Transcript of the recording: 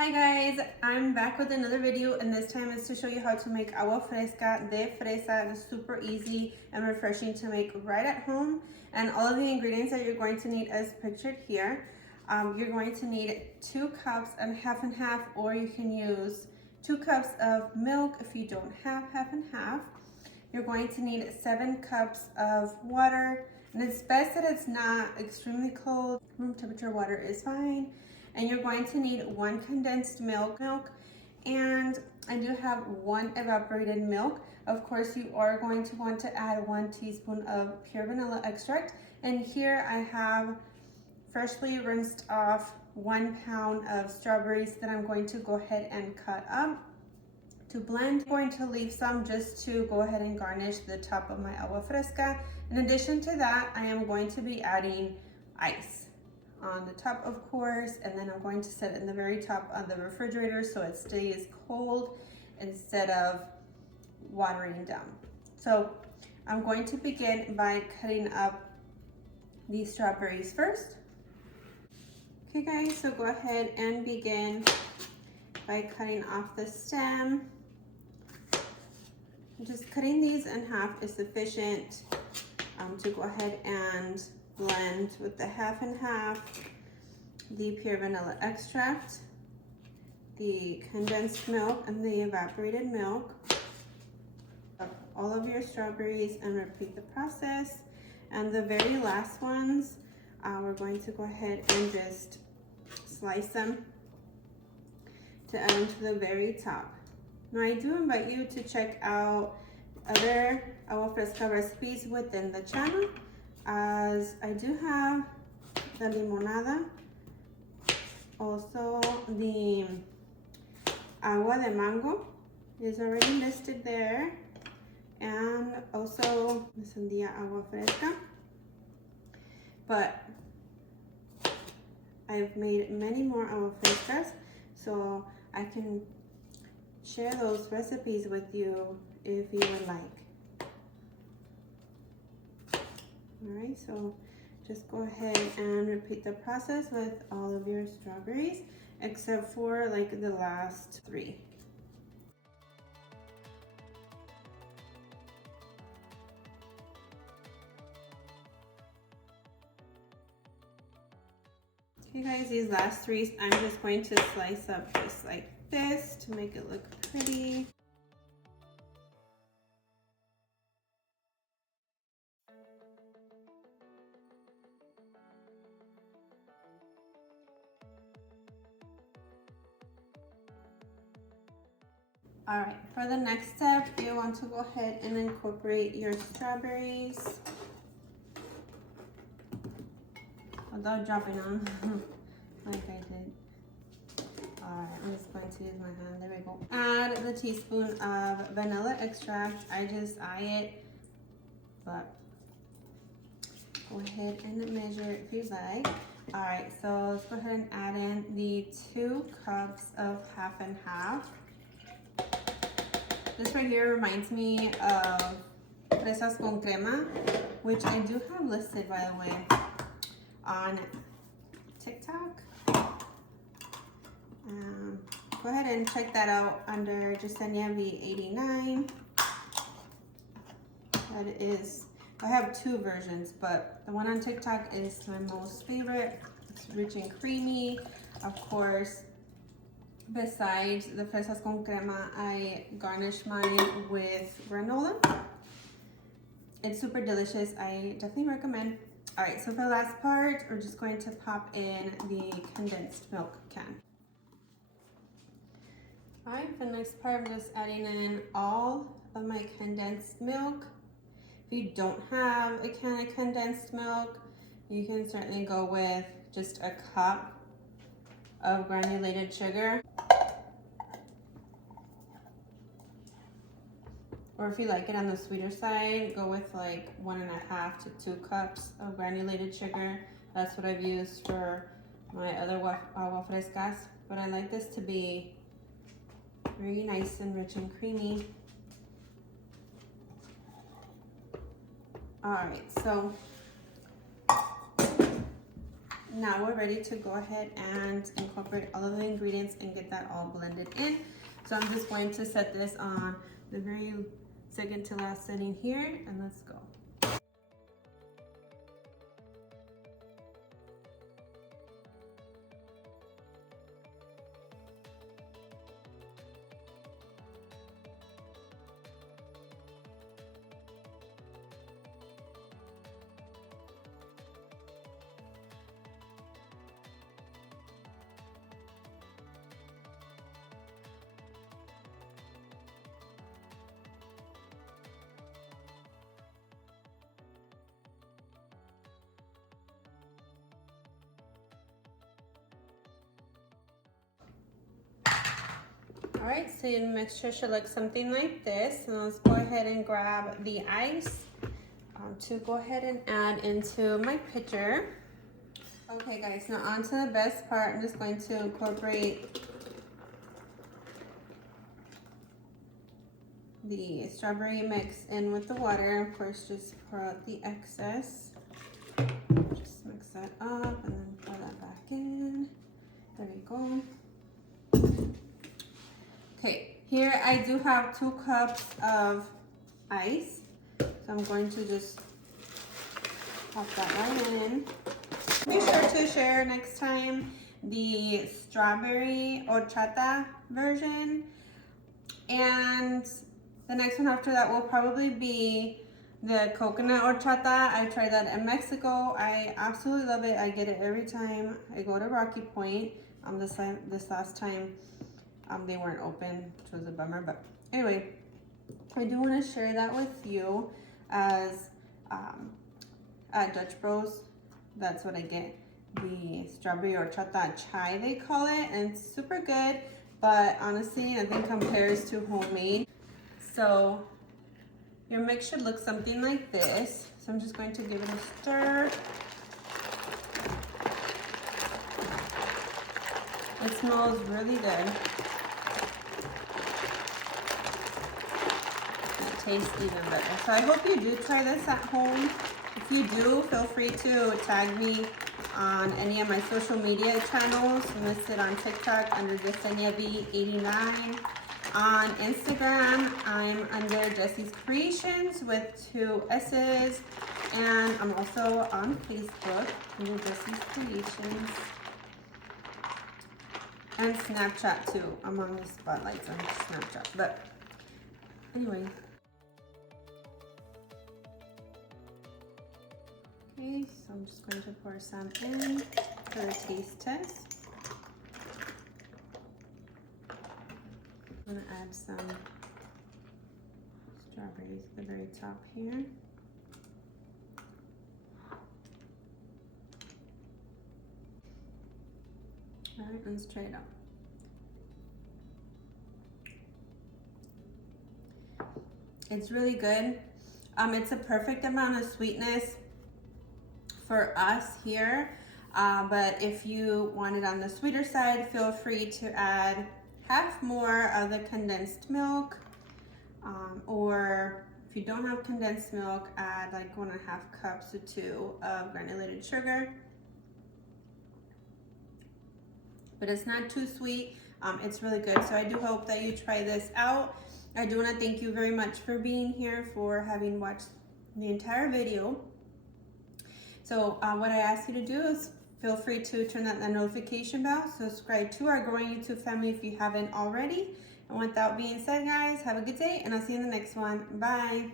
Hi guys, I'm back with another video, and this time is to show you how to make agua fresca de fresa. It's super easy and refreshing to make right at home, and all of the ingredients that you're going to need as pictured here. You're going to need 2 cups and half, or you can use 2 cups of milk if you don't have half and half. You're going to need 7 cups of water, and it's best that it's not extremely cold. Room temperature water is fine. And you're going to need 1 condensed milk, and I do have 1 evaporated milk. Of course, you are going to want to add 1 teaspoon of pure vanilla extract. And here I have freshly rinsed off 1 pound of strawberries that I'm going to go ahead and cut up to blend. I'm going to leave some just to go ahead and garnish the top of my agua fresca. In addition to that, I am going to be adding ice on the top, of course, and then I'm going to set it in the very top of the refrigerator so it stays cold instead of watering down. So I'm going to begin by cutting up these strawberries first. Okay guys, so go ahead and begin by cutting off the stem. Just cutting these in half is sufficient to go ahead and blend with the half and half, the pure vanilla extract, the condensed milk, and the evaporated milk. All of your strawberries and repeat the process. And the very last ones, we're going to go ahead and just slice them to add them to the very top. Now I do invite you to check out other agua fresca recipes within the channel, as I do have the limonada, also the agua de mango is already listed there, and also the sandia agua fresca. But I've made many more agua frescas, so I can share those recipes with you if you would like. Alright, so just go ahead and repeat the process with all of your strawberries, except for like the last 3. Okay guys, these last 3 I'm just going to slice up just like this to make it look pretty. All right, for the next step, you want to go ahead and incorporate your strawberries without dropping them like I did. All right, I'm just going to use my hand. There we go. Add the teaspoon of vanilla extract. I just eye it, but go ahead and measure if you like. All right, so let's go ahead and add in the 2 cups of half and half. This right here reminds me of fresas con crema, which I do have listed, by the way, on TikTok. Go ahead and check that out under Jasenia V89. That is, I have 2 versions, but the one on TikTok is my most favorite. It's rich and creamy, of course. Besides the fresas con crema, I garnish mine with granola. It's super delicious. I definitely recommend. All right, so for the last part, we're just going to pop in the condensed milk can. All right, for the next part, I'm just adding in all of my condensed milk. If you don't have a can of condensed milk, you can certainly go with just a cup of granulated sugar. Or if you like it on the sweeter side, go with like 1.5 to 2 cups of granulated sugar. That's what I've used for my other agua frescas. But I like this to be very nice and rich and creamy. All right, so now we're ready to go ahead and incorporate all of the ingredients and get that all blended in. So I'm just going to set this on the very second to last setting here, and let's go. All right, so your mixture should look something like this. And let's go ahead and grab the ice to go ahead and add into my pitcher. Okay guys, now on to the best part. I'm just going to incorporate the strawberry mix in with the water. Of course, just pour out the excess. Just mix that up and then pour that back in. There you go. Okay, here I do have 2 cups of ice. So I'm going to just pop that right in. Be sure to share next time the strawberry horchata version. And the next one after that will probably be the coconut horchata. I tried that in Mexico. I absolutely love it. I get it every time I go to Rocky Point. This last time they weren't open, which was a bummer. But anyway, I do want to share that with you as at Dutch Bros. That's what I get. The strawberry horchata chai, they call it, and it's super good. But honestly, I think compares to homemade. So your mix should look something like this. So I'm just going to give it a stir. It smells really good. It tastes even better. So I hope you do try this at home. If you do, feel free to tag me on any of my social media channels. I'm listed on TikTok under Yesenia V89. On Instagram, I'm under Jessie's Creations with 2 S's. And I'm also on Facebook under Jessie's Creations. And Snapchat too. I'm on the spotlights on Snapchat. But anyway. Okay, so I'm just going to pour some in for a taste test. I'm going to add some strawberries at the very top here. All right, let's try it out. It's really good. It's a perfect amount of sweetness for us here. But if you want it on the sweeter side, feel free to add half more of the condensed milk. Or if you don't have condensed milk, add like 1.5 cups to 2 of granulated sugar. But it's not too sweet. It's really good. So I do hope that you try this out. I do want to thank you very much for being here, for having watched the entire video. So what I ask you to do is feel free to turn on that notification bell, subscribe to our growing YouTube family if you haven't already. And with that being said, guys, have a good day, and I'll see you in the next one. Bye.